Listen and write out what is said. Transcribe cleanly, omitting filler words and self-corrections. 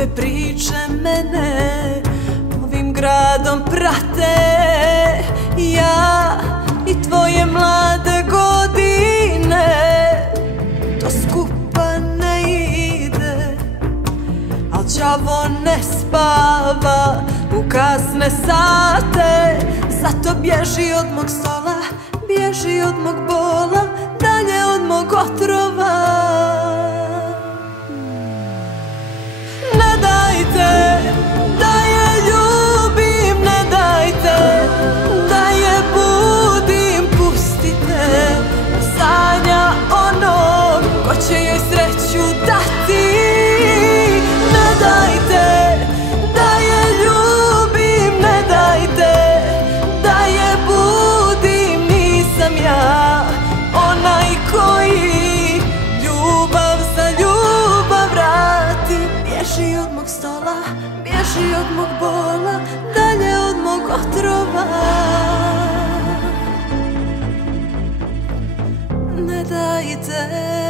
Tvoje priče mene ovim gradom prate. Ja i tvoje mlade godine, to skupa ne ide. Al đavo ne spava u kasne sate, zato bježi od mog stola, bježi od mog bola, dalje od mog otrova. Ne dajte da je ljubim, ne dajte da je budim, pustite sanja onog ko će joj sreću dati. Ne dajte da je ljubim, ne dajte da je budim, nisam ja onaj koji ljubav za ljubav vrati. Bježi od mog stola, bježi od mog bola, dalje od mog otrova. Ne dajte